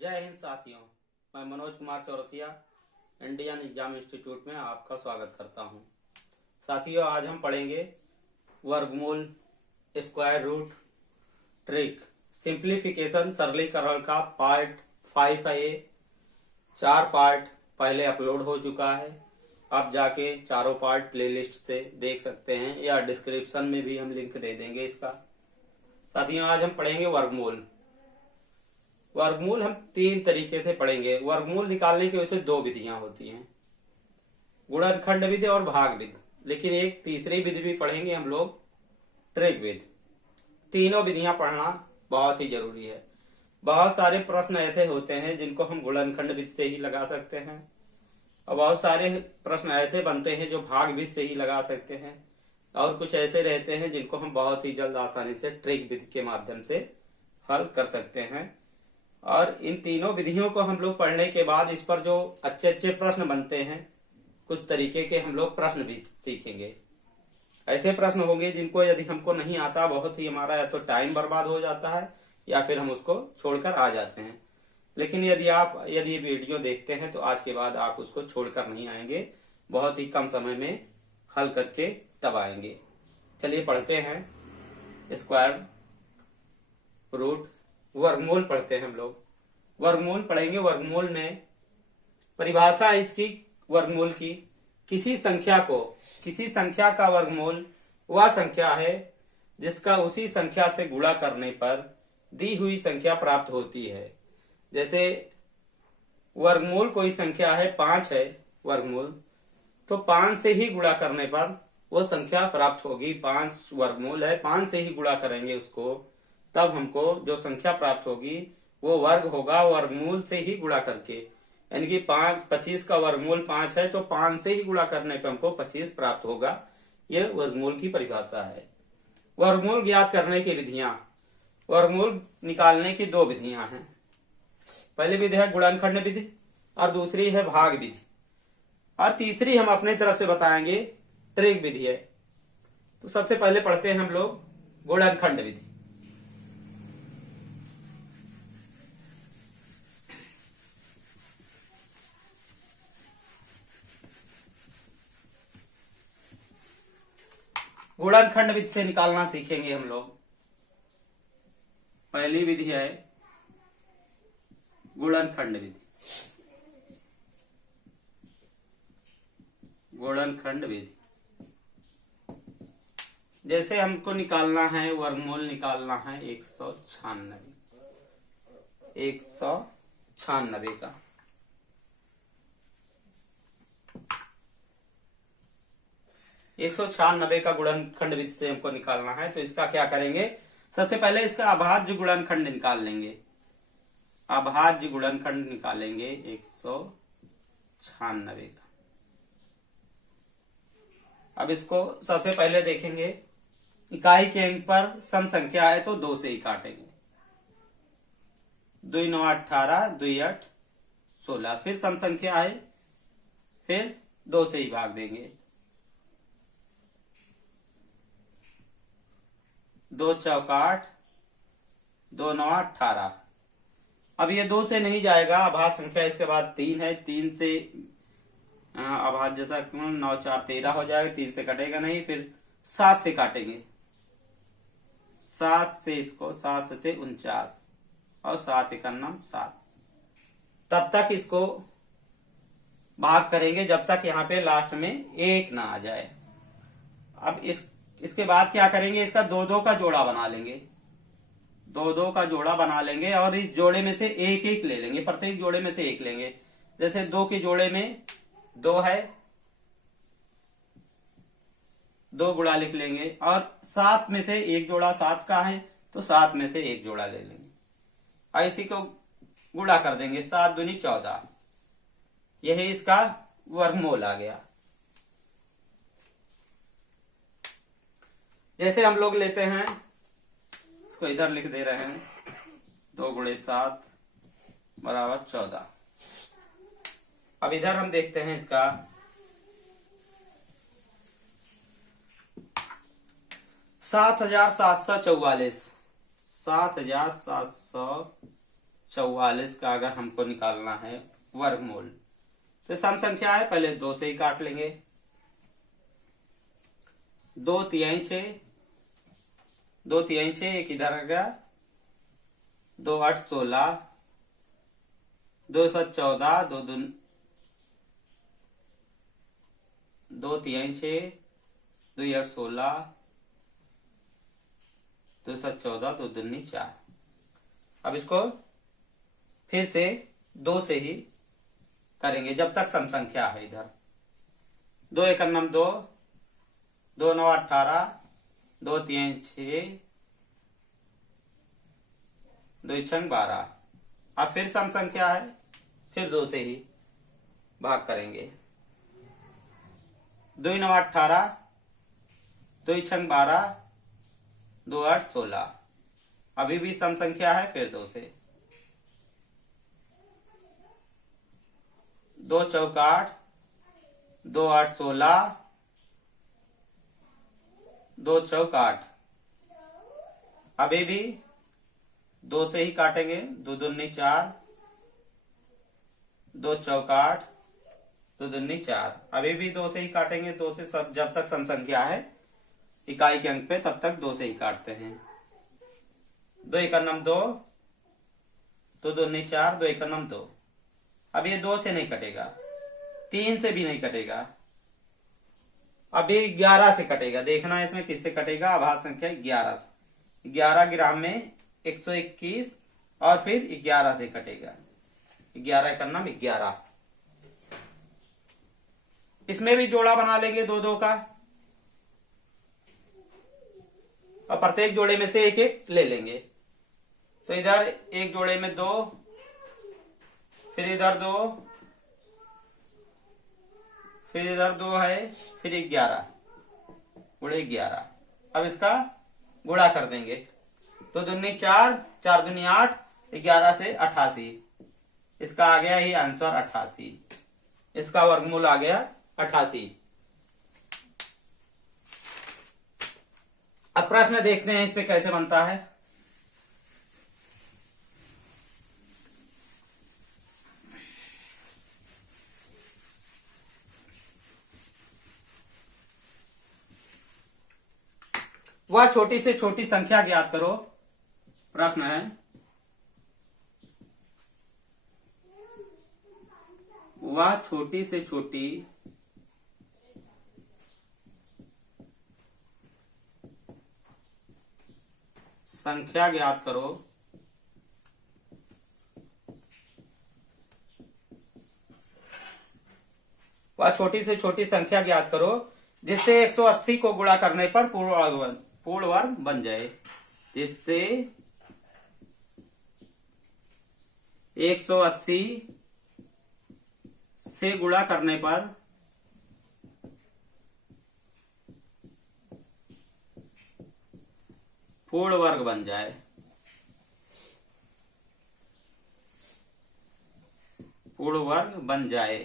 जय हिंद साथियों। मैं Manoj Kumar Chaurasia Indian exam institute में आपका स्वागत करता हूं। साथियों, आज हम पढ़ेंगे वर्गमूल, स्क्वायर रूट, ट्रिक, सिंप्लीफिकेशन सरलीकरण का पार्ट 5 है। ये 4 पार्ट पहले अपलोड हो चुका है। आप जाके चारों पार्ट प्लेलिस्ट से देख सकते हैं या डिस्क्रिप्शन में भी हम लिंक दे देंगे इसका। साथियों, आज हम पढ़ेंगे वर्गमूल। वर्गमूल हम 3 तरीके से पढ़ेंगे। वर्गमूल निकालने की वैसे 2 विधियां होती हैं, गुणनखंड विधि और भाग विधि, लेकिन एक तीसरी विधि भी पढ़ेंगे हम लोग, ट्रिक विधि। तीनों विधियां पढ़ना बहुत ही जरूरी है। बहुत सारे प्रश्न ऐसे होते हैं जिनको हम गुणनखंड विधि से ही लगा सकते हैं और बहुत सारे प्रश्न ऐसे बनते हैं जो भाग विधि से ही लगा सकते हैं और कुछ ऐसे रहते हैं जिनको हम बहुत ही जल्द आसानी से ट्रिक विधि के माध्यम से हल कर सकते हैं। और इन तीनों विधियों को हम लोग पढ़ने के बाद इस पर जो अच्छे अच्छे प्रश्न बनते हैं, कुछ तरीके के हम लोग प्रश्न भी सीखेंगे। ऐसे प्रश्न होंगे जिनको यदि हमको नहीं आता, बहुत ही हमारा या तो टाइम बर्बाद हो जाता है या फिर हम उसको छोड़कर आ जाते हैं। लेकिन यदि वीडियो देखते हैं तो आज के बाद आप उसको छोड़कर नहीं आएंगे, बहुत ही कम समय में हल करके तब आएंगे। चलिए पढ़ते हैं। स्क्वायर रूट, वर्गमूल पढ़ते हैं हम लोग। वर्गमूल पढ़ेंगे। वर्गमूल में परिभाषा इसकी वर्गमूल की, किसी संख्या का वर्गमूल वह संख्या है जिसका उसी संख्या से गुणा करने पर दी हुई संख्या प्राप्त होती है। जैसे वर्गमूल कोई संख्या है 5 है वर्गमूल, तो 5 से ही गुणा करने पर वो संख्या प्राप्त होगी। 5 वर्गमूल है, 5 से ही गुणा करेंगे उसको, तब हमको जो संख्या प्राप्त होगी वो वर्ग होगा, वर्गमूल से ही गुणा करके। यानी कि 25 का वर्गमूल 5 है तो 5 से ही गुणा करने पर हमको 25 प्राप्त होगा। ये वर्गमूल की परिभाषा है। वर्गमूल ज्ञात करने की विधियां, वर्गमूल निकालने की 2 विधियां हैं। पहली विधि है गुणनखंड विधि और दूसरी है भाग विधि और तीसरी हम अपने तरफ से बताएंगे ट्रिक विधि है। तो सबसे पहले पढ़ते हैं हम लोग गुणनखंड विधि। गुणनखंड विधि से निकालना सीखेंगे हम लोग। पहली विधि है गुणनखंड विधि। गुणनखंड विधि जैसे हमको निकालना है, वर्गमूल निकालना है 196 का। एक 196 का गुणनखंड विधि से हमको निकालना है। तो इसका क्या करेंगे, सबसे पहले इसका अभाज्य गुणनखंड निकाल लेंगे। अभाज्य गुणनखंड निकालेंगे 196 का। अब इसको सबसे पहले देखेंगे, इकाई के अंक पर सम संख्या है तो 2 से ही काटेंगे। 2 9 18, 2 8 16। फिर सम संख्या है, फिर 2 से ही भाग देंगे। 2 चौक 8, 2 9 18। अब ये 2 से नहीं जाएगा, अभाज्य संख्या इसके बाद 3 है। 3 से अभाज्य जैसा 9 4 13 हो जाएगा, 3 से कटेगा नहीं। फिर 7 से काटेंगे। 7 से इसको, 7 से 49 और 7 1 7। तब तक इसको भाग करेंगे जब तक यहाँ पे लास्ट में 1 ना आ जाए। अब इसके बाद क्या करेंगे, इसका 2 का जोड़ा बना लेंगे। 2 का जोड़ा बना लेंगे और इस जोड़े में से 1 ले लेंगे। प्रत्येक जोड़े में से 1 लेंगे। जैसे 2 के जोड़े में 2 है, 2 गुणा लिख लेंगे। और 7 में से 1 जोड़ा 7 का है तो 7 में से 1 जोड़ा ले लेंगे और इसी को गुणा कर देंगे। 7 दूनी 14। यही इसका वर्गमूल आ गया। जैसे हम लोग लेते हैं, इसको इधर लिख दे रहे हैं, 2 गुणे 7 बराबर 14। अब इधर हम देखते हैं इसका 7744। 7744 44 का अगर हमको निकालना है वर्गमूल, तो सम संख्या है, पहले 2 से ही काट लेंगे। 2 तिहाई 6, 2 तिहाई 6, एक इधर आ गया, 2 8 16, 2 7 14, 2 तिहाई 6, 2 8 16, 2 7 14, 2 दूनी 4। अब इसको फिर से 2 से ही करेंगे जब तक सम संख्या है। इधर 2 1 9 2, 2 9 18, 2 3 6, 2 6 12। अब फिर सम संख्या है, फिर 2 से ही भाग करेंगे। 2 9 18, 2 6 12, 2 8 16। अभी भी सम संख्या है, फिर 2 से। 2 चौक 8, 2 8 16, 2 चौक 8। अभी भी 2 से ही काटेंगे। 2 दूनी 4, 2 चौक 8, 2 दूनी 4। अभी भी 2 से ही काटेंगे। 2 से सब जब तक सम संख्या है इकाई के अंक पे, तब तक 2 से ही काटते हैं। 2 1 9 2, 2 दूनी 4, 2 1 9 2। अब ये 2 से नहीं कटेगा, 3 से भी नहीं कटेगा, अभी 11 से कटेगा। देखना है इसमें किससे कटेगा। आभाज्य संख्या 11 से। 11 ग्राम में 121 और फिर 11 से कटेगा। 11 का नाम 11। इसमें भी जोड़ा बना लेंगे 2 2 का, और प्रत्येक जोड़े में से एक एक ले लेंगे। तो इधर एक जोड़े में 2, फिर इधर 2, फिर इधर 2 है, फिर 11 गुणे 11। अब इसका गुणा कर देंगे। 2 दूनी 4, 4 दूनी 8, 11 से 88। इसका आ गया ही आंसर 88। इसका वर्गमूल आ गया 88। अब प्रश्न देखते हैं इसमें कैसे बनता है। वह छोटी से छोटी संख्या ज्ञात करो। प्रश्न है वह छोटी से छोटी संख्या ज्ञात करो वह छोटी से छोटी संख्या ज्ञात करो जिससे 180 को गुणा करने पर पूर्ण वर्ग बन जाए। जिससे 180 से गुणा करने पर पूर्ण वर्ग बन जाए। पूर्ण वर्ग बन जाए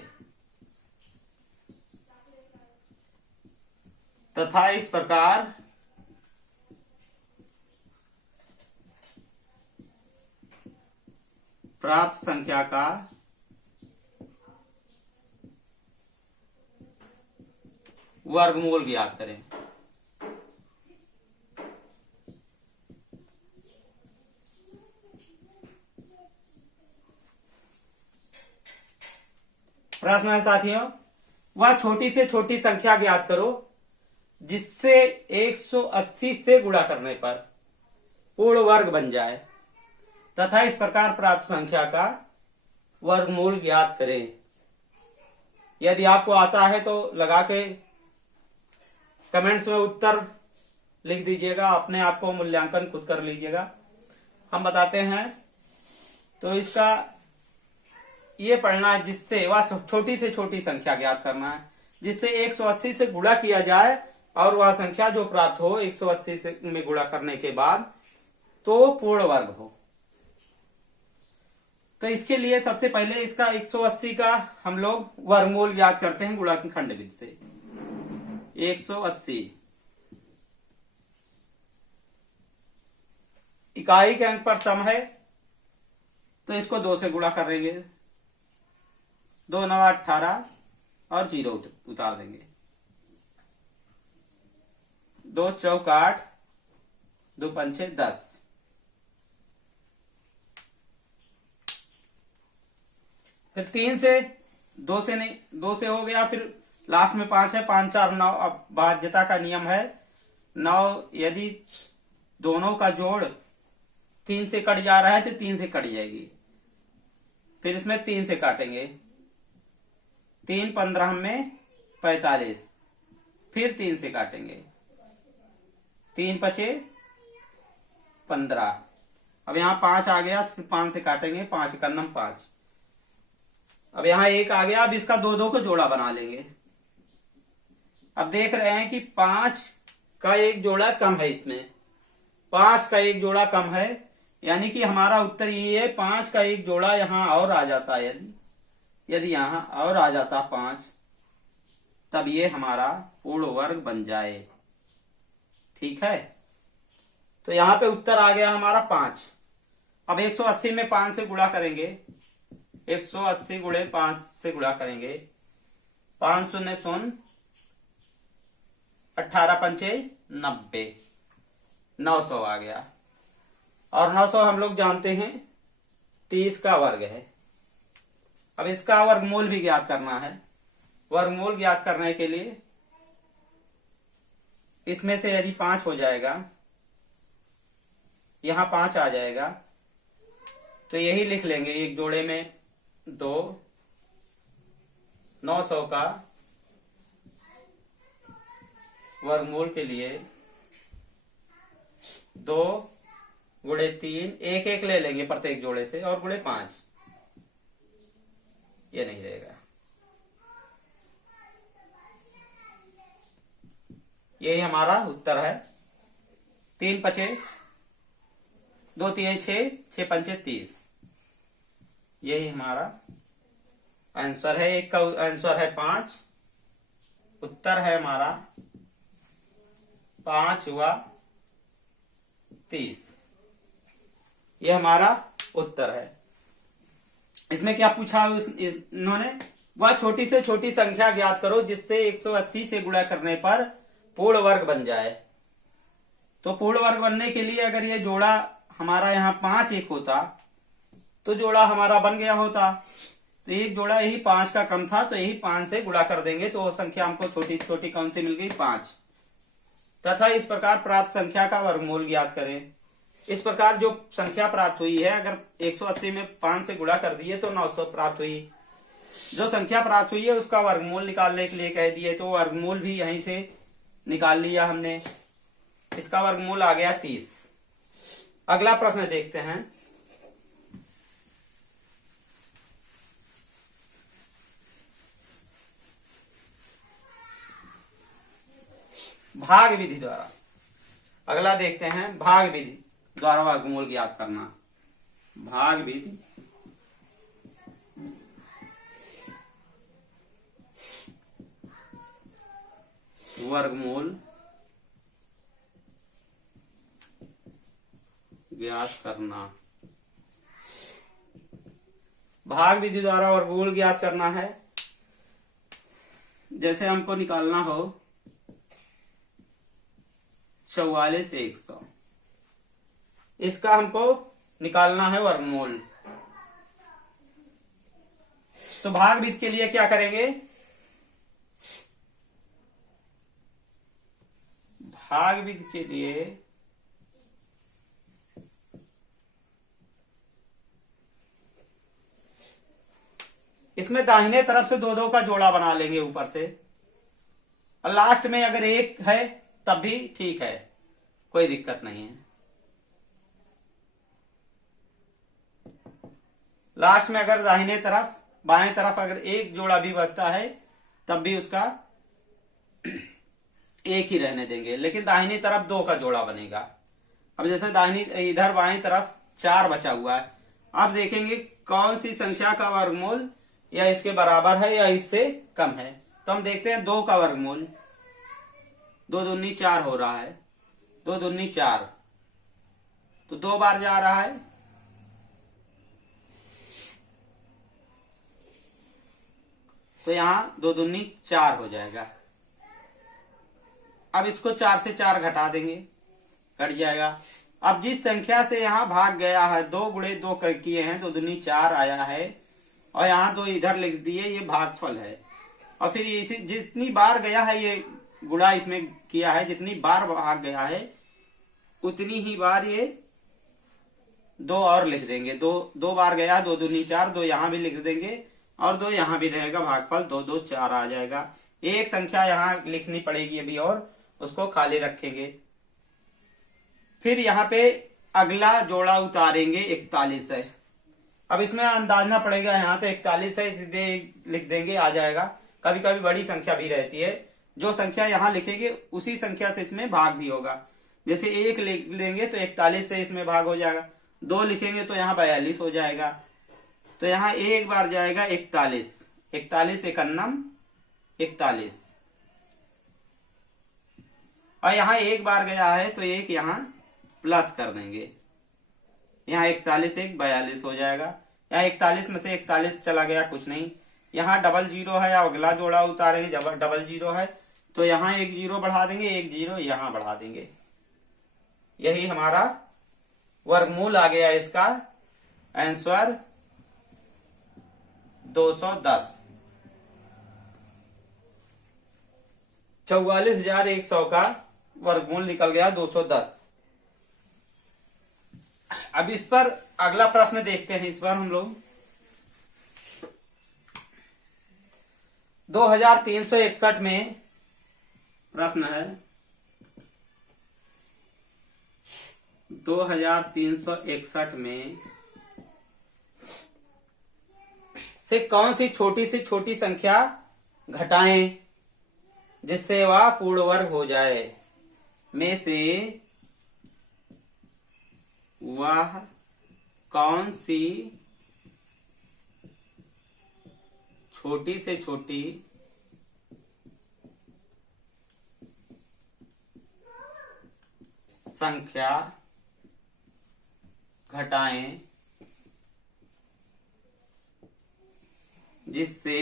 तथा इस प्रकार प्राप्त संख्या का वर्गमूल ज्ञात करें। प्रश्न है साथियों, वह छोटी से छोटी संख्या ज्ञात करो जिससे 180 से गुणा करने पर पूर्ण वर्ग बन जाए तथा इस प्रकार प्राप्त संख्या का वर्गमूल ज्ञात करें। यदि आपको आता है तो लगा के कमेंट्स में उत्तर लिख दीजिएगा, अपने आप को मूल्यांकन खुद कर लीजिएगा। हम बताते हैं। तो इसका ये पढ़ना है जिससे वह छोटी से छोटी संख्या ज्ञात करना है जिससे 180 से गुणा किया जाए और वह संख्या जो प्राप्त हो 180 से में गुणा करने के बाद तो पूर्ण वर्ग हो। तो इसके लिए सबसे पहले इसका 180 का हम लोग वर्गमूल ज्ञात करते हैं गुणाखंड विधि से। 180 इकाई के अंक पर सम है तो इसको 2 से गुणा करेंगे, 2 9 18 और 0 उतार देंगे, 2 चौक 8, 2 पंचे 10। फिर 3 से, 2 से नहीं, 2 से हो गया, फिर लास्ट में 5 है, 5 4 9। अब भाज्यता का नियम है 9 यदि दोनों का जोड़ 3 से कट जा रहा है तो 3 से कट जाएगी। फिर इसमें 3 से काटेंगे, 3 15 में 45, फिर 3 से काटेंगे, 3 पचे 15। अब यहाँ 5 आ गया, फिर 5 से काटेंगे, 5 का नम 5। अब यहाँ 1 आ गया, अब इसका 2 2 को जोड़ा बना लेंगे। अब देख रहे हैं कि 5 का एक जोड़ा कम है, इसमें 5 का एक जोड़ा कम है, यानी कि हमारा उत्तर ये है 5 का एक जोड़ा यहां और आ जाता है। यदि यहां और आ जाता 5, तब ये हमारा पूर्ण वर्ग बन जाए। ठीक है, तो यहां पे उत्तर आ गया हमारा 5। अब 180 में 5 से गुणा करेंगे, 180 गुणे 5 से गुणा करेंगे, 5 शून्य शून्य, 18 पंचे 90, 900 आ गया। और 900 हम लोग जानते हैं 30 का वर्ग है। अब इसका वर्गमूल भी ज्ञात करना है। वर्गमूल ज्ञात करने के लिए इसमें से यदि 5 हो जाएगा, यहां 5 आ जाएगा, तो यही लिख लेंगे, एक जोड़े में 2, 900 का वर्गमूल के लिए 2 गुणे 3, 1 1 ले लेंगे प्रत्येक जोड़े से, और गुणे 5, ये नहीं रहेगा। यही हमारा उत्तर है। 3 पचे 2 3 6, 6 पंचे 30, यही हमारा आंसर है। एक का आंसर है 5, उत्तर है हमारा 5 हुआ 30, ये हमारा उत्तर है। इसमें क्या पूछा इन्होंने, वह छोटी से छोटी संख्या ज्ञात करो जिससे 180 से गुणा करने पर पूर्ण वर्ग बन जाए। तो पूर्ण वर्ग बनने के लिए अगर ये जोड़ा हमारा यहाँ 5 1 होता, तो जोड़ा हमारा बन गया होता। तो एक जोड़ा यही 5 का कम था, तो यही 5 से गुणा कर देंगे, तो वो संख्या हमको छोटी छोटी कौन सी मिल गई, 5। तथा इस प्रकार प्राप्त संख्या का वर्गमूल ज्ञात करें। इस प्रकार जो संख्या प्राप्त हुई है, अगर 180 में 5 से गुणा कर दिए तो 900 प्राप्त हुई। जो संख्या प्राप्त हुई है उसका वर्गमूल निकालने के लिए कह दिए, तो वर्गमूल भी यहीं से निकाल लिया हमने। इसका वर्गमूल आ गया 30। अगला प्रश्न देखते हैं। भाग विधि द्वारा, अगला देखते हैं, भाग विधि द्वारा वर्गमूल ज्ञात करना। भाग विधि वर्गमूल ज्ञात करना। भाग विधि द्वारा वर्गमूल ज्ञात करना है। जैसे हमको निकालना हो 44 से 100, इसका हमको निकालना है वर्गमूल। तो भाग विधि के लिए क्या करेंगे, भाग विधि के लिए इसमें दाहिने तरफ से 2 2 का जोड़ा बना लेंगे ऊपर से, और लास्ट में अगर 1 है तब भी ठीक है, कोई दिक्कत नहीं है। लास्ट में अगर दाहिने तरफ बाएं तरफ अगर 1 जोड़ा भी बचता है तब भी उसका 1 ही रहने देंगे, लेकिन दाहिनी तरफ 2 का जोड़ा बनेगा। अब जैसे दाहिनी इधर बाएं तरफ 4 बचा हुआ है, अब देखेंगे कौन सी संख्या का वर्गमूल या इसके बराबर है या इससे कम है। तो हम देखते हैं 2 का वर्गमूल, 2 दूनी 4 हो रहा है, 2 दूनी 4, तो 2 बार जा रहा है, तो यहाँ 2 दूनी 4 हो जाएगा। अब इसको 4 से 4 घटा देंगे, कट जाएगा। अब जिस संख्या से यहाँ भाग गया है, 2 गुणे 2 किए हैं, 2 दूनी 4 आया है, और यहाँ 2 इधर लिख दिए, ये भागफल है। और फिर इसी जितनी बार गया है, ये गुणा इसमें किया है, जितनी बार भाग गया है उतनी ही बार ये 2 और लिख देंगे। 2 बार गया, 2 दूनी 4, 2 यहाँ भी लिख देंगे और 2 यहाँ भी रहेगा, भागफल 2 2 4 आ जाएगा। एक संख्या यहाँ लिखनी पड़ेगी अभी और उसको खाली रखेंगे। फिर यहाँ पे अगला जोड़ा उतारेंगे, 41 है। अब इसमें अंदाजना पड़ेगा, यहाँ तो 41 है, सीधे लिख देंगे, आ जाएगा। कभी कभी बड़ी संख्या भी रहती है, जो संख्या यहाँ लिखेंगे उसी संख्या से इसमें भाग भी होगा। जैसे 1 लिख देंगे तो 41 से इसमें भाग हो जाएगा, 2 लिखेंगे तो यहाँ 42 हो जाएगा। तो यहाँ एक बार जाएगा 41, 41 एकन्नम 41, और यहाँ एक बार गया है तो एक यहाँ प्लस कर देंगे, यहाँ 41 एक 42 हो जाएगा। यहाँ 41 में से 41 चला गया, कुछ नहीं। यहाँ डबल जीरो है, अगला जोड़ा उतारेंगे, जब डबल जीरो है तो यहाँ 1 जीरो बढ़ा देंगे, 1 जीरो यहाँ बढ़ा देंगे। यही हमारा वर्गमूल आ गया। इसका आंसर 210। 44,100 का वर्गमूल निकल गया 210। अब इस पर अगला प्रश्न देखते हैं। इस बार हम लोग 2361 में प्रश्न है, 2361 में से कौन सी छोटी संख्या घटाएं जिससे वह पूर्ण वर्ग हो जाए, में से वह कौन सी छोटी से छोटी संख्या घटाएं जिससे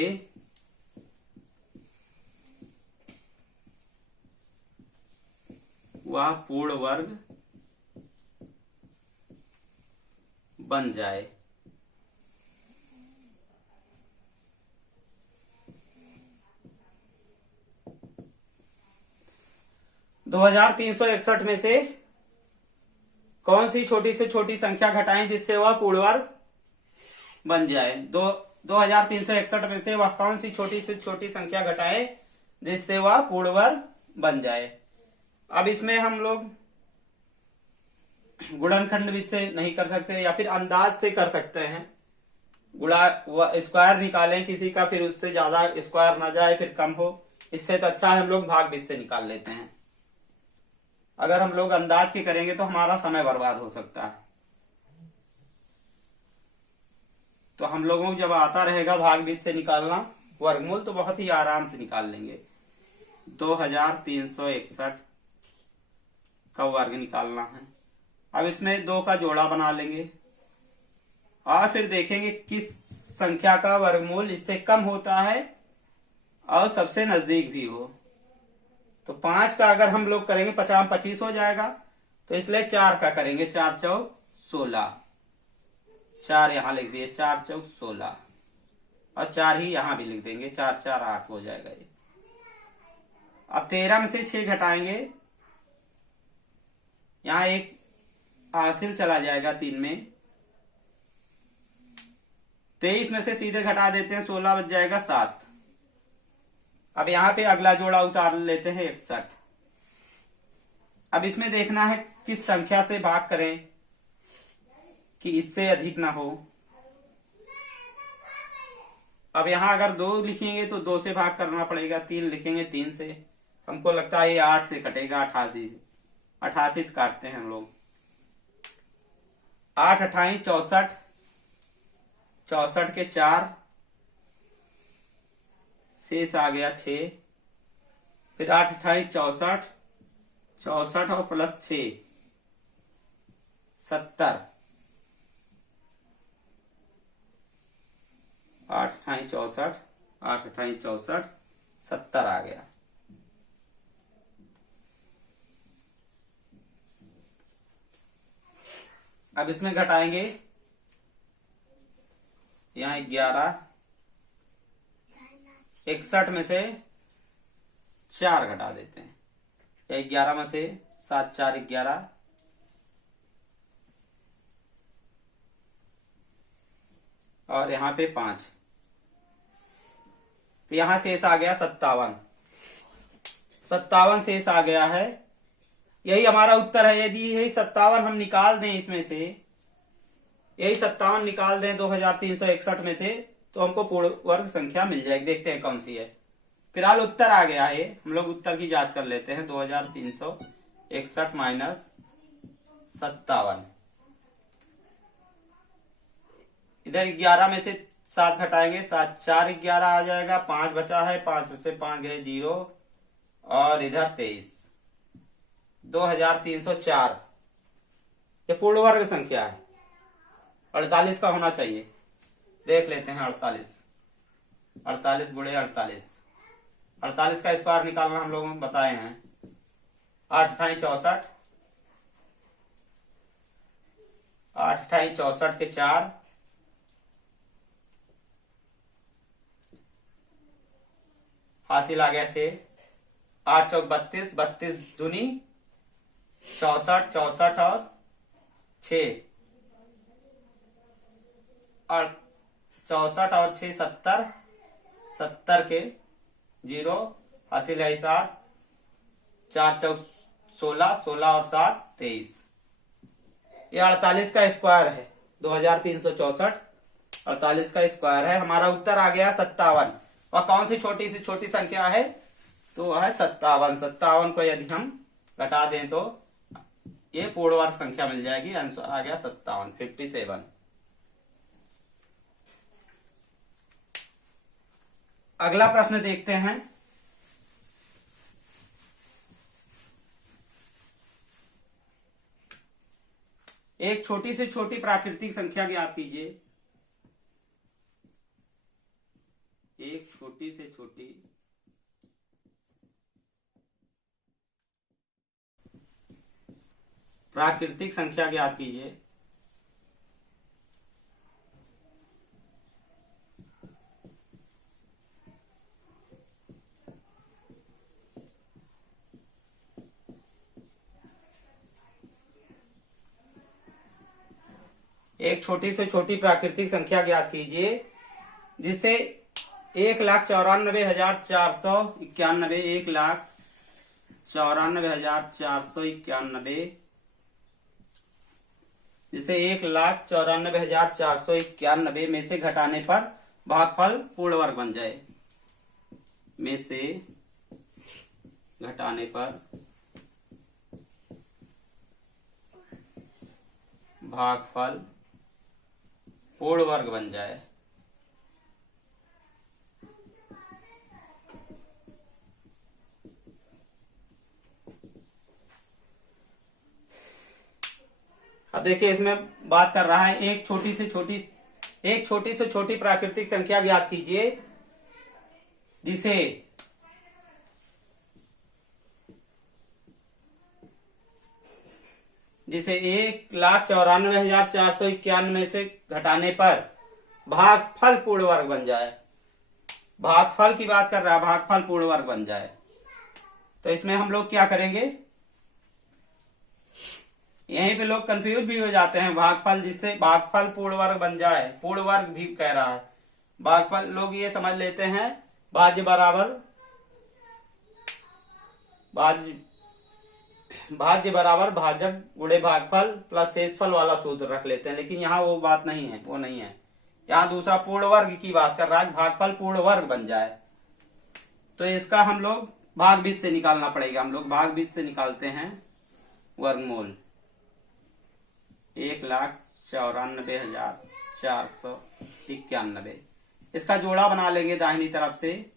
वह पूर्ण वर्ग बन जाए। दो 2361 में से कौन सी छोटी से छोटी संख्या घटाएं जिससे वह पूर्ण वर्ग बन जाए। 2361 में से वह कौन सी छोटी से छोटी संख्या घटाएं जिससे वह पूर्ण वर्ग बन जाए। अब इसमें हम लोग गुणनखंड विधि से नहीं कर सकते, या फिर अंदाज से कर सकते हैं। स्क्वायर निकालें किसी का, फिर उससे ज्यादा स्क्वायर ना जाए, फिर कम हो, इससे तो अच्छा है हम लोग भाग विधि से निकाल लेते हैं। अगर हम लोग अंदाज के करेंगे तो हमारा समय बर्बाद हो सकता है। तो हम लोगों को जब आता रहेगा भाग विधि से निकालना वर्गमूल, तो बहुत ही आराम से निकाल लेंगे। 2361 का वर्ग निकालना है। अब इसमें 2 का जोड़ा बना लेंगे और फिर देखेंगे किस संख्या का वर्गमूल इससे कम होता है और सबसे नजदीक भी हो। तो 5 का अगर हम लोग करेंगे 50 25 हो जाएगा, तो इसलिए 4 का करेंगे, 4 चौक 16, 4 यहां लिख दिए, 4 चौक 16, और 4 ही यहां भी लिख देंगे, 4 4 8 हो जाएगा ये। अब 13 में से 6 घटाएंगे, यहां एक हासिल चला जाएगा 3 में। 23 में से सीधे घटा देते हैं, 16 बच जाएगा 7। अब यहां पे अगला जोड़ा उतार लेते हैं 61। अब इसमें देखना है किस संख्या से भाग करें कि इससे अधिक ना हो। अब यहां अगर 2 लिखेंगे तो 2 से भाग करना पड़ेगा, 3 लिखेंगे 3 से। हमको लगता है ये 8 से कटेगा, 88 से। 88 से काटते हैं हम लोग। 8 अठाई 64, 64 के 4, शेष आ गया 6। फिर 8 अठाई 64, 64 और प्लस 6 70। 8 अठाई 64 8 अठाई 64, 70 आ गया। अब इसमें घटाएंगे, यहाँ 11, 61 में से 4 घटा देते हैं, या 11 में से 7 4 11, और यहाँ पे 5, तो यहाँ शेष आ गया 57। 57 शेष आ गया है, यही हमारा उत्तर है। यदि यही 57 हम निकाल दें इसमें से, यही 57 निकाल दें 2361 में से, तो हमको पूर्ण वर्ग संख्या मिल जाएगी। देखते हैं कौन सी है। फिलहाल उत्तर आ गया है, हम लोग उत्तर की जांच कर लेते हैं। 2361 माइनस 57, इधर 11 में से 7 घटाएंगे, 7 4 11 आ जाएगा, 5 बचा है, 5 में से 5 गए 0, और इधर 23, 2304। ये पूर्ण वर्ग संख्या है, 48 का होना चाहिए। देख लेते हैं 48, 48 गुणे 48, 48 का स्क्वायर निकालना हम लोगों ने बताए हैं। 8 अठाई 64, 8 अठाई 64 के 4, हासिल आ गया 6, 8 चौक 32, 32 दूनी 64, 64 और 6, और 64 और 6 70, 70 के 0, हासिल है 7, 4 चौक 16, 16 और 7 23। ये 48 का स्क्वायर है, 2364 48 का स्क्वायर है। हमारा उत्तर आ गया 57। और कौन सी छोटी से छोटी संख्या है, तो वह है 57। 57 को यदि हम घटा दें तो ये पूर्ण वर्ग संख्या मिल जाएगी। आंसर आ गया 57, 57। अगला प्रश्न देखते हैं। एक छोटी से छोटी प्राकृतिक संख्या ज्ञात कीजिए। एक छोटी से छोटी प्राकृतिक संख्या ज्ञात कीजिए। एक छोटी से छोटी प्राकृतिक संख्या ज्ञात कीजिए जिसे 1,94,491, 1,94,491, जिसे 1,94,491 में से घटाने पर भागफल पूर्ण वर्ग बन जाए। में से घटाने पर भागफल पूर्ण वर्ग बन जाए। अब देखिए इसमें बात कर रहा है एक छोटी से छोटी प्राकृतिक संख्या ज्ञात कीजिए जिसे जिसे 1,94,491 में से घटाने पर भागफल पूर्ण वर्ग बन जाए। भागफल की बात कर रहा है, भागफल पूर्ण वर्ग बन जाए। तो इसमें हम लोग क्या करेंगे, यहीं पे लोग कंफ्यूज भी हो जाते हैं। भागफल, जिससे भागफल पूर्ण वर्ग बन जाए, पूर्ण वर्ग भी कह रहा है। भागफल लोग ये समझ लेते हैं भाज्य बराबर भाजक गुणे भागफल प्लस शेषफल वाला सूत्र रख लेते हैं, लेकिन यहाँ वो बात नहीं है, वो नहीं है। यहाँ दूसरा पूर्ण वर्ग की बात कर रहा है, भागफल पूर्ण वर्ग बन जाए। तो इसका हम लोग भाग बीज से निकालना पड़ेगा। हम लोग भाग बीज से निकालते हैं वर्गमूल 1,94,491। इसका जोड़ा बना लेंगे दाहिनी तरफ से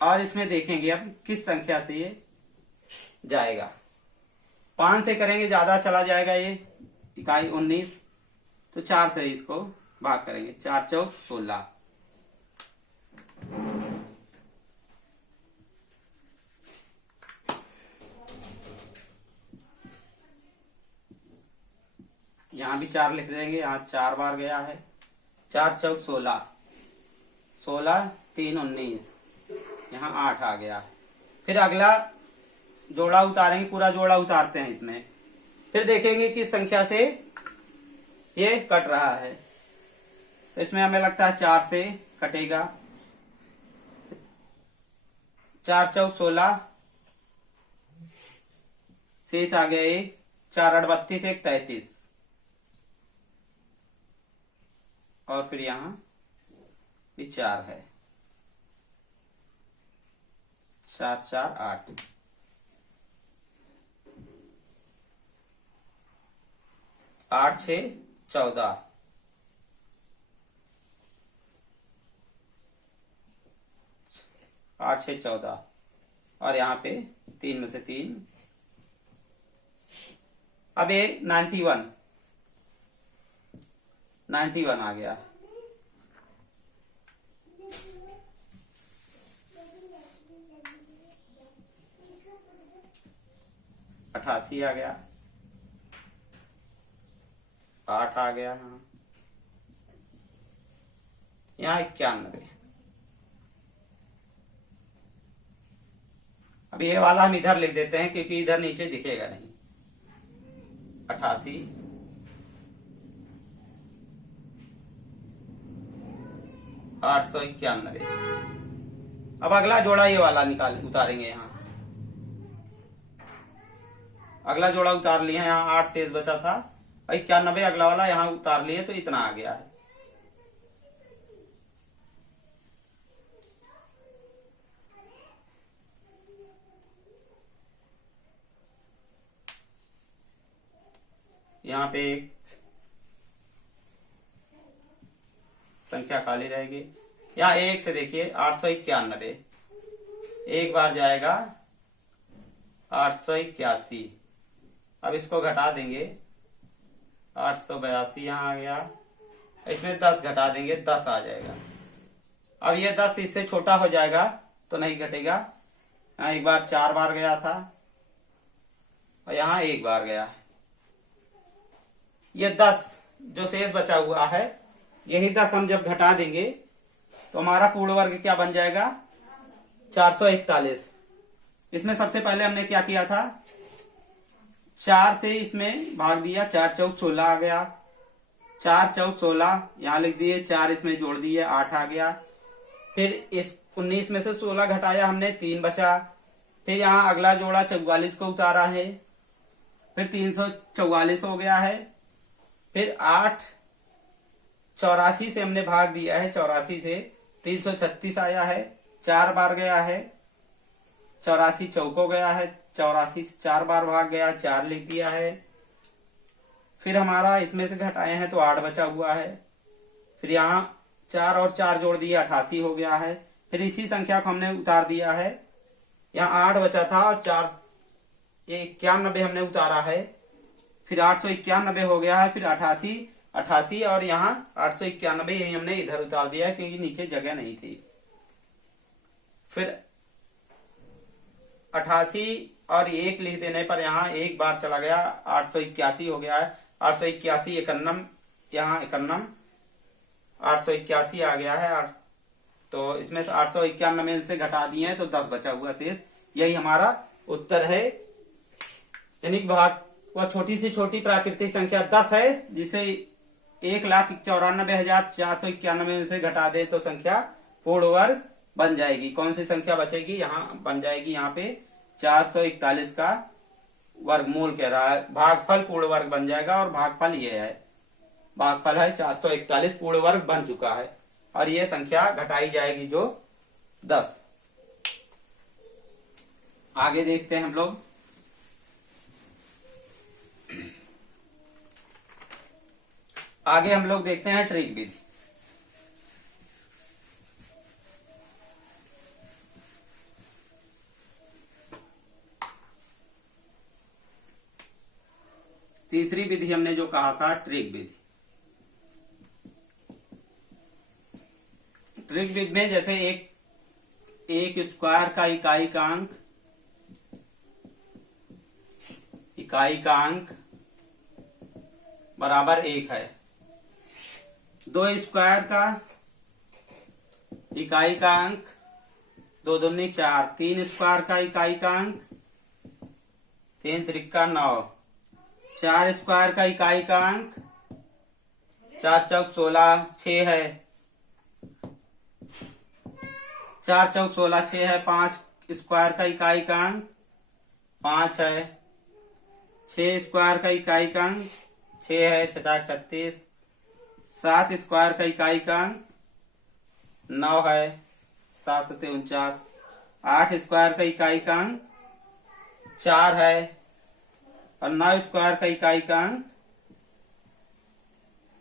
और इसमें देखेंगे अब किस संख्या से ये जाएगा। 5 से करेंगे ज्यादा चला जाएगा, ये इकाई 19, तो 4 से इसको भाग करेंगे। 4 चौक 16, यहाँ भी 4 लिख देंगे, यहाँ 4 बार गया है। 4 चौक 16, 16 3 19, यहाँ 8 आ गया। फिर अगला जोड़ा उतारेंगे, पूरा जोड़ा उतारते हैं इसमें, फिर देखेंगे किस संख्या से ये कट रहा है। तो इसमें हमें लगता है 4 से कटेगा। 4 चौक 16, शेष आ गया 1, 4 8 32, 1 33, और फिर यहां भी 4 है। 4 4 8, 8 6 14, 8 6 14, और यहाँ पे 3 में से 3। अब ये 91 आ गया। अठासी आ गया, 8 आ गया, हाँ। यहाँ 91। अब ये वाला हम इधर लिख देते हैं क्योंकि इधर नीचे दिखेगा नहीं। 88, 891। अब अगला जोड़ा ये वाला उतारेंगे। यहाँ अगला जोड़ा उतार लिया, यहाँ 8 शेष बचा था, 91 अगला वाला यहाँ उतार लिए, तो इतना आ गया है। यहाँ पे एक संख्या खाली रहेगी। यहाँ 1 से देखिए 891, एक बार जाएगा 881। अब इसको घटा देंगे, 882 यहाँ आ गया। इसमें 10 घटा देंगे, 10 आ जाएगा। अब ये 10 इससे छोटा हो जाएगा तो नहीं घटेगा। यहाँ एक बार 4 बार गया था और यहाँ 1 बार गया। ये 10 जो शेष बचा हुआ है, यही 10 हम जब घटा देंगे तो हमारा पूर्ण वर्ग क्या बन जाएगा, 441। इसमें सबसे पहले हमने क्या किया था, 4 से इसमें भाग दिया, 4 चौक 16 आ गया। 4 चौक 16 यहाँ लिख दिए, 4 इसमें जोड़ दिए, 8 आ गया। फिर इस 19 में से 16 घटाया हमने, 3 बचा। फिर यहाँ अगला जोड़ा 44 को उतारा है, फिर 344 हो गया है। फिर 8 84 से हमने भाग दिया है, 84 से 336 आया है, 4 बार गया है। 84 चौको गया है, 84 से 4 बार भाग गया, 4 लिख दिया है। फिर हमारा इसमें से घटाए हैं तो 8 बचा हुआ है। फिर यहाँ 4 और 4 जोड़ दिए, 88 हो गया है। फिर इसी संख्या को हमने उतार दिया है, यहाँ 8 बचा था और 4 91 हमने उतारा है। फिर 891 हो गया है। फिर 88 और यहाँ 891 यही हमने इधर उतार दिया है क्योंकि नीचे जगह नहीं थी। फिर 88 और 1 लिख देने पर यहाँ 1 बार चला गया, 881 हो गया है। 881 51, यहाँ 51, 881 आ गया है। तो इसमें से 891 से घटा दिए हैं तो 10 बचा हुआ शेष, यही हमारा उत्तर है। यानी भाग वह छोटी से छोटी प्राकृतिक संख्या 10 है, जिसे 1,94,491 से घटा दे तो संख्या पूर्ण वर्ग बन जाएगी। कौन सी संख्या बचेगी, यहाँ बन जाएगी, यहाँ पे 441 का वर्गमूल कह रहा है। भागफल पूर्ण वर्ग बन जाएगा और भागफल ये है, भागफल है 441, पूर्ण वर्ग बन चुका है और ये संख्या घटाई जाएगी जो 10। आगे देखते हैं हम लोग। आगे हम लोग देखते हैं ट्रिक विधि। तीसरी विधि हमने जो कहा था ट्रिक विधि। ट्रिक विधि में जैसे एक स्क्वायर का इकाई का अंक बराबर 1 है। 2 स्क्वायर का इकाई का अंक 2 दूनी 4, 3 स्क्वायर का इकाई का अंक 3 त्रिका 9, 4 स्क्वायर का इकाई का अंक 4 चौक 16 6 है, 4 चौक 16 6 है। 5 स्क्वायर का इकाई का अंक 5 है, 6 स्क्वायर का इकाई का अंक 6 है, 4 36। 7 स्क्वायर का इकाई का अंक 9 है, 7 सत्ते 49। 8 स्क्वायर का इकाई का अंक 4 है और 9 स्क्वायर का इकाई का अंक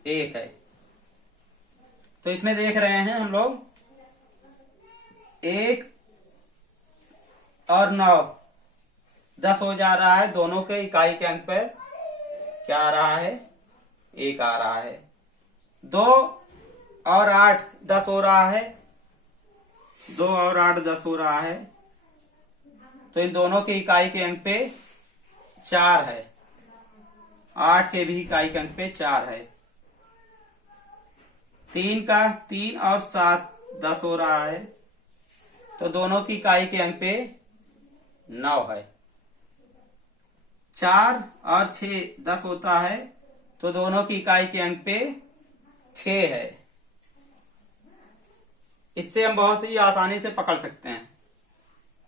1 है। तो इसमें देख रहे हैं हम लोग 1 और 9 10 हो जा रहा है। दोनों के इकाई के अंक पर क्या आ रहा है? 1 आ रहा है। 2 और 8 10 हो रहा है। 2 और 8 10 हो रहा है। तो इन दोनों के इकाई के अंक पे 4 है। 8 के भी इकाई के अंक पे 4 है। 3 और 7 10 हो रहा है। तो दोनों की इकाई के अंक पे 9 है। 4 और 6 10 होता है। तो दोनों की इकाई के अंक पे 6 है। इससे हम बहुत ही आसानी से पकड़ सकते हैं।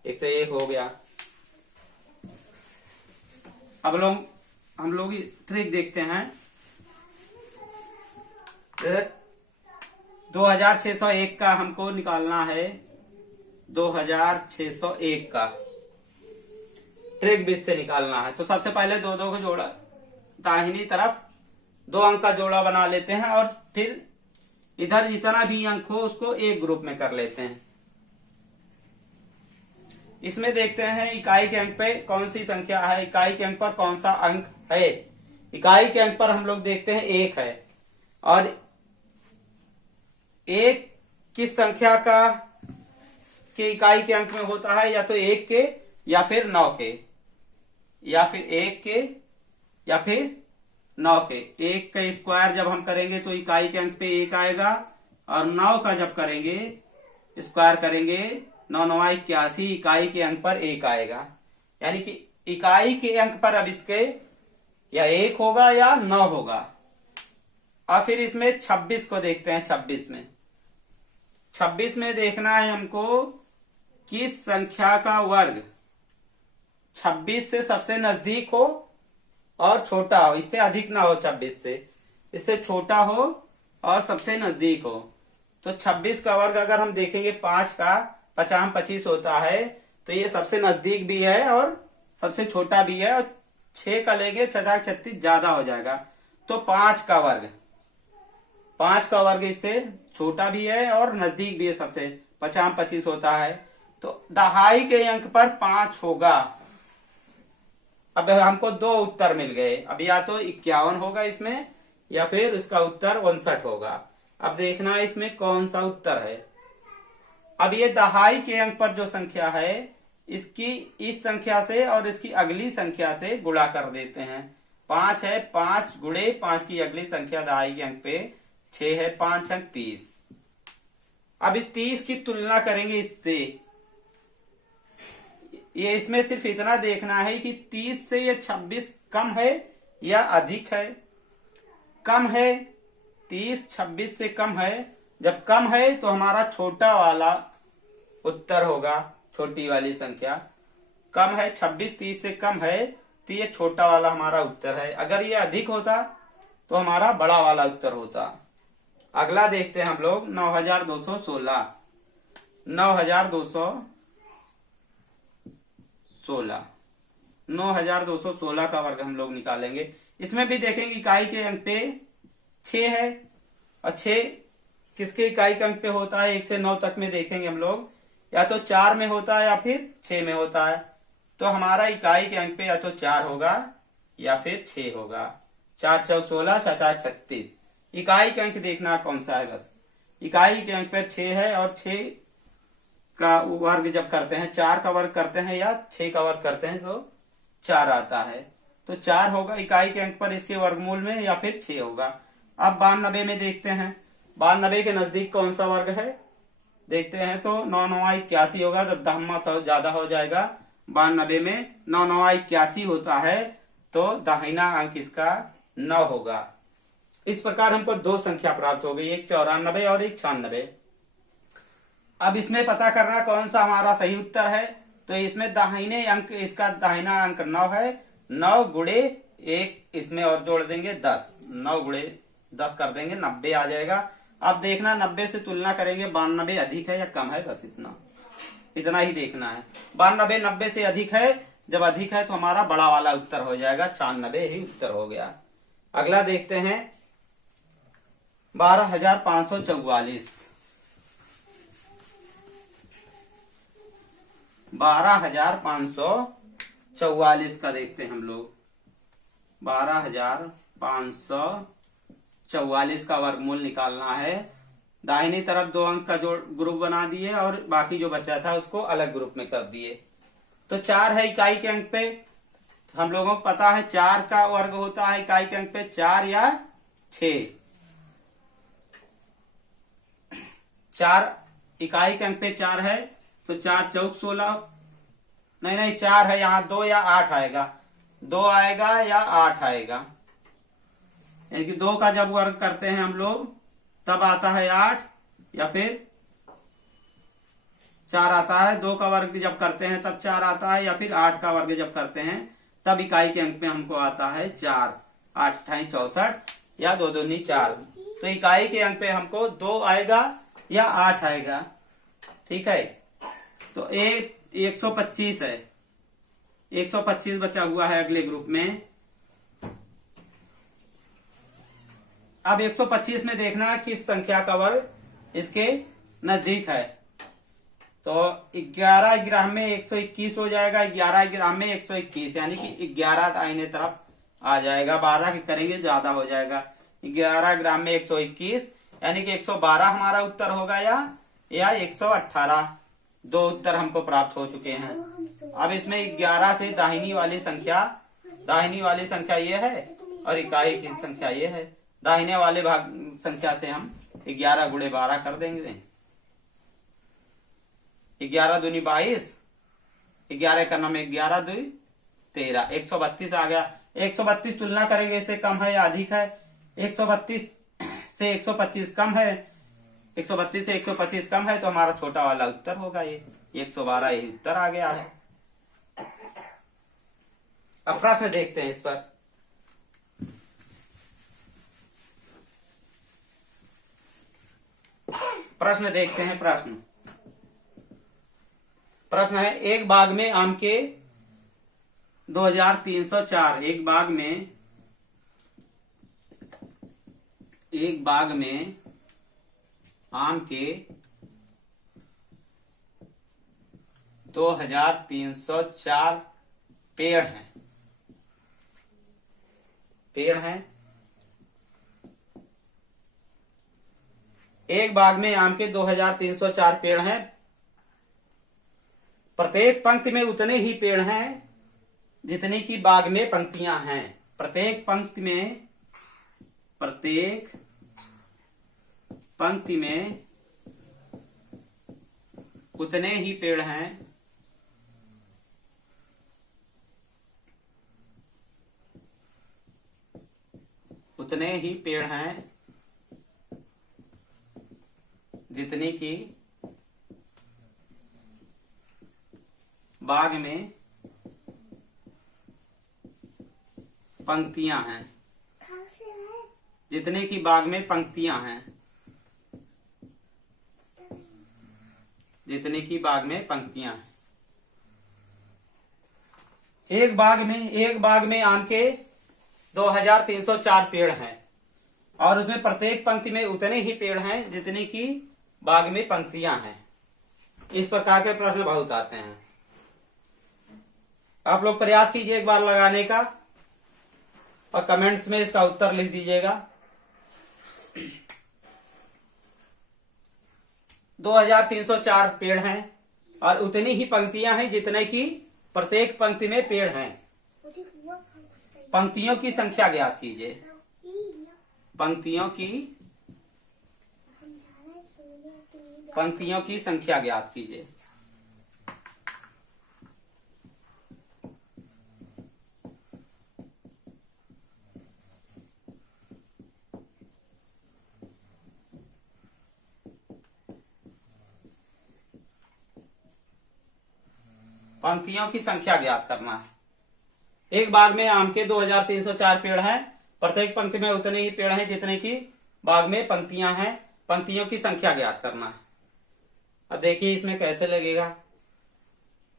एक तो 1 हो गया। अब हम लोग ट्रिक देखते हैं। 2601 का हमको निकालना है। 2601 का ट्रिक बीच से निकालना है। तो सबसे पहले 2 को जोड़ा, दाहिनी तरफ 2 अंक का जोड़ा बना लेते हैं और फिर इधर जितना भी अंक हो उसको एक ग्रुप में कर लेते हैं। इसमें देखते हैं इकाई के अंक पे कौन सी संख्या है, इकाई के अंक पर कौन सा अंक है। इकाई के अंक पर हम लोग देखते हैं 1 है और 1 किस संख्या के इकाई के अंक में होता है? या तो 1 के या फिर 9 के, या फिर 1 के या फिर 9 के। 1 का स्क्वायर जब हम करेंगे तो इकाई के अंक पे 1 आएगा और 9 का जब करेंगे स्क्वायर करेंगे 9 9 81, इकाई के अंक पर 1 आएगा। यानी कि इकाई के अंक पर अब इसके या 1 होगा या 9 होगा। और फिर इसमें 26 को देखते हैं। 26 में देखना है हमको किस संख्या का वर्ग 26 से सबसे नजदीक हो और छोटा हो। इससे अधिक ना हो, 26 से इससे छोटा हो और सबसे नजदीक हो। तो 26 का वर्ग अगर हम देखेंगे 5 का 50 25 होता है। तो ये सबसे नजदीक भी है और सबसे छोटा भी है। और 6 का लेंगे 4 36 ज्यादा हो जाएगा। तो 5 का वर्ग इससे छोटा भी है और नजदीक भी है। सबसे 50 25 होता है। तो दहाई के अंक पर 5 होगा। अब हमको 2 उत्तर मिल गए। अब या तो 51 होगा इसमें या फिर उसका उत्तर 59 होगा। अब देखना है इसमें कौन सा उत्तर है। अब ये दहाई के अंक पर जो संख्या है इसकी इस संख्या से और इसकी अगली संख्या से गुणा कर देते हैं। 5 है, 5 गुणे 5 की अगली संख्या दहाई के अंक पे 6 है, 5 अंक 30। अब इस 30 की तुलना करेंगे इससे। ये इसमें सिर्फ इतना देखना है कि 30 से ये 26 कम है या अधिक है। कम है, 30 26 से कम है। जब कम है तो हमारा छोटा वाला उत्तर होगा, छोटी वाली संख्या। कम है, 26 30 से कम है तो ये छोटा वाला हमारा उत्तर है। अगर ये अधिक होता तो हमारा बड़ा वाला उत्तर होता। अगला देखते हैं हम लोग 9216। 9216 का वर्ग हम लोग निकालेंगे। इसमें भी देखेंगे इकाई के अंक पे 6 है और 6 किसके इकाई के अंक पे होता है? 1 से 9 तक में देखेंगे हम लोग या तो 4 में होता है या फिर 6 में होता है। तो हमारा इकाई के अंक पे या तो 4 होगा या फिर 6 होगा। 4 चौक 16 4 36। इकाई के अंक देखना कौन सा है, बस इकाई के अंक पर 6 है और 6 का वर्ग जब करते हैं, 4 का वर्ग करते हैं या 6 का वर्ग करते हैं तो 4 आता है। तो 4 होगा इकाई के अंक पर इसके वर्गमूल में, या फिर 6 होगा। अब 92 में देखते हैं, 92 के नजदीक कौन सा वर्ग है देखते हैं। तो 9 9 81 होगा, तो दहमा 100 ज्यादा हो जाएगा। 92 में 9 9 81 होता है, तो दाहिना अंक इसका 9 होगा। इस प्रकार हमको दो संख्या प्राप्त हो गई, एक 94 और एक 96। अब इसमें पता करना कौन सा हमारा सही उत्तर है। तो इसमें दाहिने अंक, इसका दाहिना अंक 9 है। 9 गुणे 1 इसमें और जोड़ देंगे 10, 9 गुणे 10 कर देंगे 90 आ जाएगा। अब देखना 90 से तुलना करेंगे 92 अधिक है या कम है, बस इतना ही देखना है। 92 90 से अधिक है, जब अधिक है तो हमारा बड़ा वाला उत्तर हो जाएगा, 96 ही उत्तर हो गया। अगला देखते हैं 12,544। 12,544 का देखते हैं हम लोग। 12,544 का वर्गमूल निकालना है। दाहिनी तरफ 2 अंक का जोड़ ग्रुप बना दिए और बाकी जो बचा था उसको अलग ग्रुप में कर दिए। तो 4 है इकाई के अंक पे, हम लोगों को पता है 4 का वर्ग होता है इकाई के अंक पे 4 या 6। 4 इकाई के अंक पे 4 है, तो 4 चौक 16, नहीं 4 है, यहाँ 2 या 8 आएगा, 2 आएगा या 8 आएगा। यानी कि 2 का जब वर्ग करते हैं हम लोग तब आता है 8, या फिर 4 आता है। 2 का वर्ग जब करते हैं तब 4 आता है, या फिर 8 का वर्ग जब करते हैं तब इकाई के अंक में हमको आता है 4। 8 × 64 या 2 दूनी 4। तो इकाई के अंक पे हमको 2 आएगा या 8 आएगा। ठीक है, तो 125 है, 125 बचा हुआ है अगले ग्रुप में। अब 125 में देखना किस संख्या का वर्ग इसके नजदीक है। तो 11 ग्राम में 121 हो जाएगा, 11 ग्राम में 121, यानी कि 11 दाहिने तरफ आ जाएगा। 12 की करेंगे ज्यादा हो जाएगा। 11 ग्राम में 121 यानी कि 112 हमारा उत्तर होगा, या 118। 2 उत्तर हमको प्राप्त हो चुके हैं। अब इसमें 11 से दाहिनी वाली संख्या ये है और इकाई की संख्या ये है। दाहिने वाले भाग संख्या से हम 11 गुणे 12 कर देंगे। 11 दूनी 22, 11 का नाम 11 2 13, 132 आ गया। 132 तुलना करेंगे, इससे कम है या अधिक है। 132 से 125 कम है, 132 से 125 कम है, तो हमारा छोटा वाला उत्तर होगा ये 112, यही उत्तर आ गया है। अब प्रश्न देखते हैं इस पर। प्रश्न देखते हैं। प्रश्न है, एक बाग में आम के 2304, एक बाग में आम के 2304 पेड़ हैं। एक बाग में आम के 2304 पेड़ हैं। प्रत्येक पंक्ति में उतने ही पेड़ हैं जितनी की बाग में पंक्तियां हैं। प्रत्येक पंक्ति में उतने ही पेड़ हैं जितनी की बाग में पंक्तियां हैं। जितने की बाग में पंक्तियां हैं। एक बाग में आम के 2304 पेड़ हैं और उसमें प्रत्येक पंक्ति में उतने ही पेड़ हैं जितनी की बाग में पंक्तियां हैं। इस प्रकार के प्रश्न बहुत आते हैं। आप लोग प्रयास कीजिए एक बार लगाने का और कमेंट्स में इसका उत्तर लिख दीजिएगा। 2304 पेड़ हैं और उतनी ही पंक्तियां हैं जितने की प्रत्येक पंक्ति में पेड़ हैं। पंक्तियों की संख्या ज्ञात कीजिए। पंक्तियों की संख्या ज्ञात कीजिए। पंक्तियों की संख्या ज्ञात करना है। एक बाग में आम के 2304 पेड़ हैं। प्रत्येक पंक्ति में उतने ही पेड़ हैं जितने की बाग में पंक्तियां हैं। पंक्तियों की संख्या ज्ञात करना है। अब देखिए इसमें कैसे लगेगा।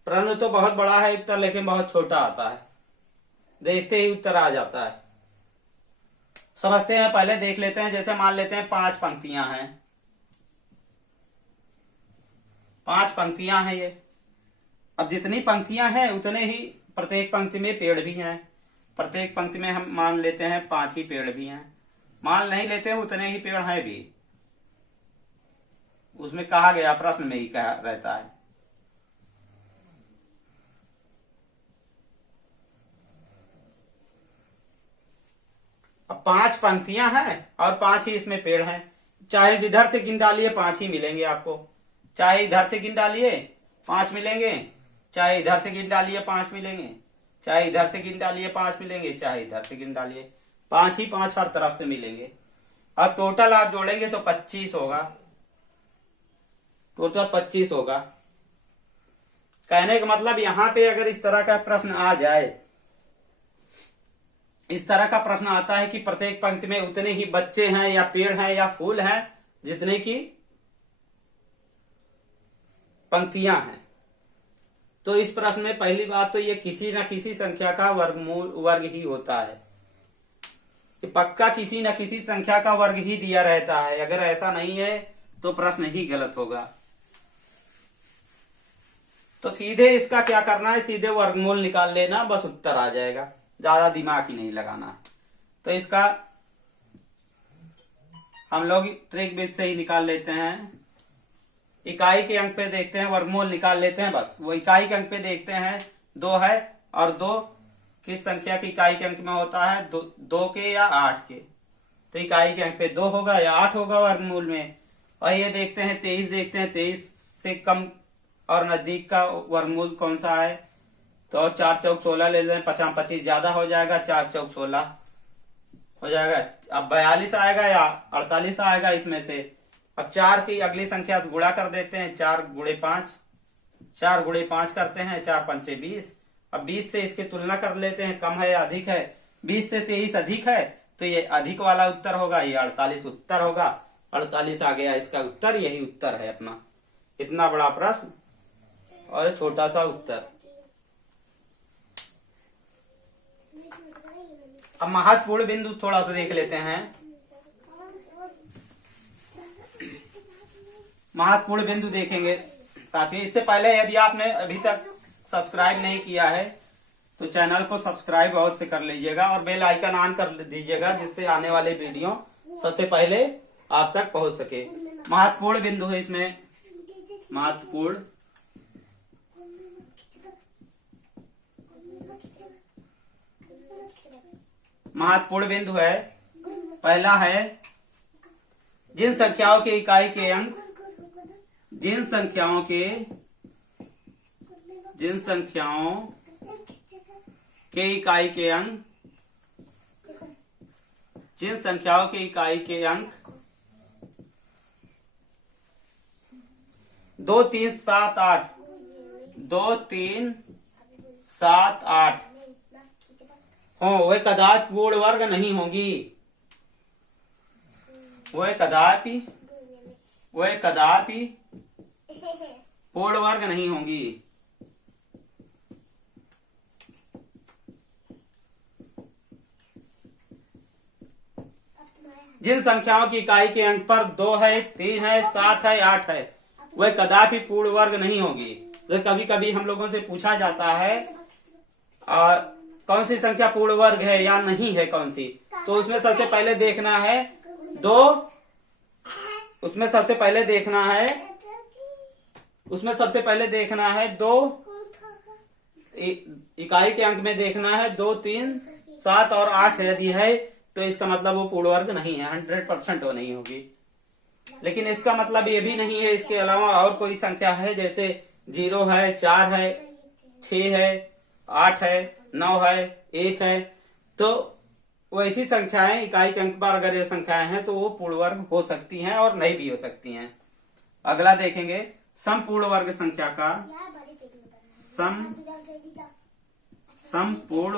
प्रश्न तो बहुत बड़ा है उत्तर, लेकिन बहुत छोटा आता है। देखते ही उत्तर आ जाता है। समझते हैं, पहले देख लेते हैं। जैसे मान लेते हैं 5 पंक्तियां हैं। 5 पंक्तियां हैं ये। अब जितनी पंक्तियां हैं उतने ही प्रत्येक पंक्ति में पेड़ भी हैं। प्रत्येक पंक्ति में हम मान लेते हैं 5 ही पेड़ भी हैं। मान नहीं लेते हैं उतने ही पेड़ हैं भी। उसमें कहा गया, प्रश्न में ही कहा रहता है। अब 5 पंक्तियां हैं और 5 ही इसमें पेड़ हैं। चाहे जिधर से गिन डालिए 5 ही मिलेंगे आपको। चाहे इधर से गिन डालिए 5 मिलेंगे, चाहे इधर से गिन डालिए 5 मिलेंगे, चाहे इधर से गिन डालिए 5 मिलेंगे, चाहे इधर से गिन डालिए 5 ही 5 हर तरफ से मिलेंगे। अब टोटल आप जोड़ेंगे तो 25 होगा। टोटल 25 होगा। कहने का मतलब यहां पे अगर इस तरह का प्रश्न आ जाए, इस तरह का प्रश्न आता है कि प्रत्येक पंक्ति में उतने ही बच्चे हैं या पेड़ हैं या फूल हैं जितने की पंक्तियां हैं, तो इस प्रश्न में पहली बात तो ये किसी न किसी संख्या का वर्ग ही होता है। पक्का किसी न किसी संख्या का वर्ग ही दिया रहता है। अगर ऐसा नहीं है तो प्रश्न ही गलत होगा। तो सीधे इसका क्या करना है, सीधे वर्गमूल निकाल लेना, बस उत्तर आ जाएगा। ज्यादा दिमाग ही नहीं लगाना। तो इसका हम लोग ट्रिक विधि से ही निकाल लेते हैं। इकाई के अंक पे देखते हैं, वर्गमूल निकाल लेते हैं। बस वो इकाई के अंक पे देखते हैं 2 है, और 2 किस संख्या की इकाई के अंक में होता है, 2 के या 8 के। तो इकाई के अंक पे 2 होगा या 8 होगा वर्गमूल में। और ये देखते हैं 23, देखते हैं 23 से कम और नजदीक का वर्गमूल कौन सा है। तो 4 चौक 16 ले लें, 50 25 ज्यादा हो जाएगा, 4 चौक 16 हो जाएगा। अब 42 आएगा या 48 आएगा इसमें से। अब 4 की अगली संख्या से गुणा कर देते हैं, 4 गुणे 5, 4 गुणे 5 करते हैं, 4 पंचे 20। अब 20 से इसकी तुलना कर लेते हैं, कम है या अधिक है। 20 से 23 अधिक है, तो ये अधिक वाला उत्तर होगा, ये 48 उत्तर होगा। 48 आ गया इसका उत्तर। यही उत्तर है अपना। इतना बड़ा प्रश्न और छोटा सा उत्तर। अब महत्वपूर्ण बिंदु थोड़ा सा देख लेते हैं। महत्वपूर्ण बिंदु देखेंगे साथियों। इससे पहले यदि आपने अभी तक सब्सक्राइब नहीं किया है तो चैनल को सब्सक्राइब अवश्य से कर लीजिएगा और बेल आइकन ऑन कर दीजिएगा, जिससे आने वाले वीडियो सबसे पहले आप तक पहुंच सके। महत्वपूर्ण बिंदु है इसमें। महत्वपूर्ण बिंदु है। पहला है जिन संख्याओं के इकाई के अंक, जिन संख्याओं के इकाई के अंक, जिन संख्याओं के इकाई के अंक 2 3 7 8, 2 3 7 8 हो, वे कदापि पूर्ण वर्ग नहीं होगी। वे कदापि पूर्ण वर्ग नहीं होंगी। जिन संख्याओं की इकाई के अंक पर 2 है, 3 है, 7 है, 8 है, वह कदापि पूर्ण वर्ग नहीं होगी। तो कभी कभी हम लोगों से पूछा जाता है कौन सी संख्या पूर्ण वर्ग है या नहीं है कौन सी, तो उसमें सबसे पहले देखना है 2, उसमें सबसे पहले देखना है 2 इकाई के अंक में देखना है 2 3 7 और 8 यदि है तो इसका मतलब वो पूर्ण वर्ग नहीं है, 100% वो नहीं होगी। लेकिन इसका मतलब ये भी नहीं है इसके अलावा और कोई संख्या है, जैसे 0 है, 4 है, 6 है, 8 है, 9 है, 1 है, तो वैसी संख्याएं इकाई के अंक पर अगर ये संख्याएं हैं तो वो पूर्ण वर्ग हो सकती हैं और नहीं भी हो सकती हैं। अगला देखेंगे समपूर्ण वर्ग संख्या का समपूर्ण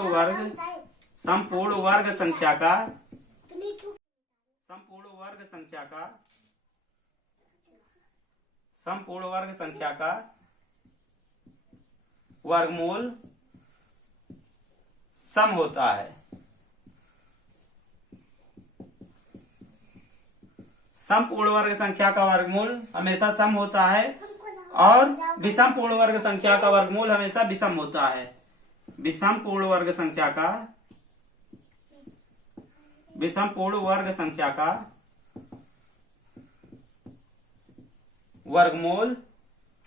वर्ग संख्या का वर्गमूल सम होता है। समपूर्ण वर्ग संख्या का वर्गमूल हमेशा सम होता है और विषम पूर्ण वर्ग संख्या का वर्गमूल हमेशा विषम होता है। विषम पूर्ण वर्ग संख्या का वर्गमूल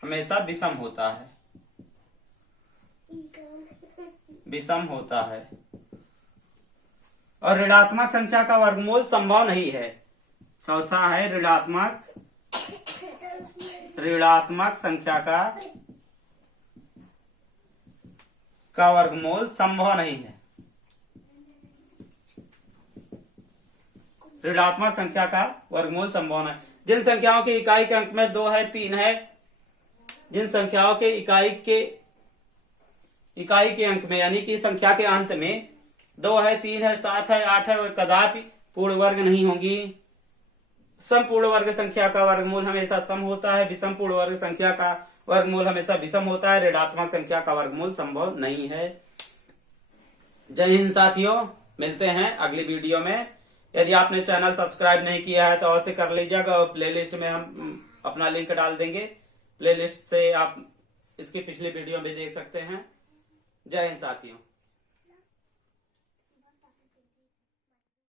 हमेशा विषम होता है और ऋणात्मक संख्या का वर्गमूल संभव नहीं है। चौथा है ऋणात्मक संख्या का वर्गमूल संभव नहीं है। ऋणात्मक संख्या का वर्गमूल संभव नहीं। जिन संख्याओं की इकाई के अंक में 2 है, 3 है, जिन संख्याओं के इकाई के अंक में यानी कि संख्या के अंत में 2 है, 3 है, 7 है, 8 है, वे कदापि पूर्ण वर्ग नहीं होंगी। समपूर्ण वर्ग संख्या का वर्गमूल हमेशा सम होता है। विषम पूर्ण वर्ग संख्या का वर्गमूल हमेशा विषम होता है। ऋणात्मक संख्या का वर्गमूल संभव नहीं है। जय हिंद साथियों, मिलते हैं अगली वीडियो में। यदि आपने चैनल सब्सक्राइब नहीं किया है तो अवश्य कर लीजिएगा और प्लेलिस्ट में हम अपना लिंक डाल देंगे। प्लेलिस्ट से आप इसकी पिछली वीडियो भी देख सकते हैं। जय हिंद साथियों।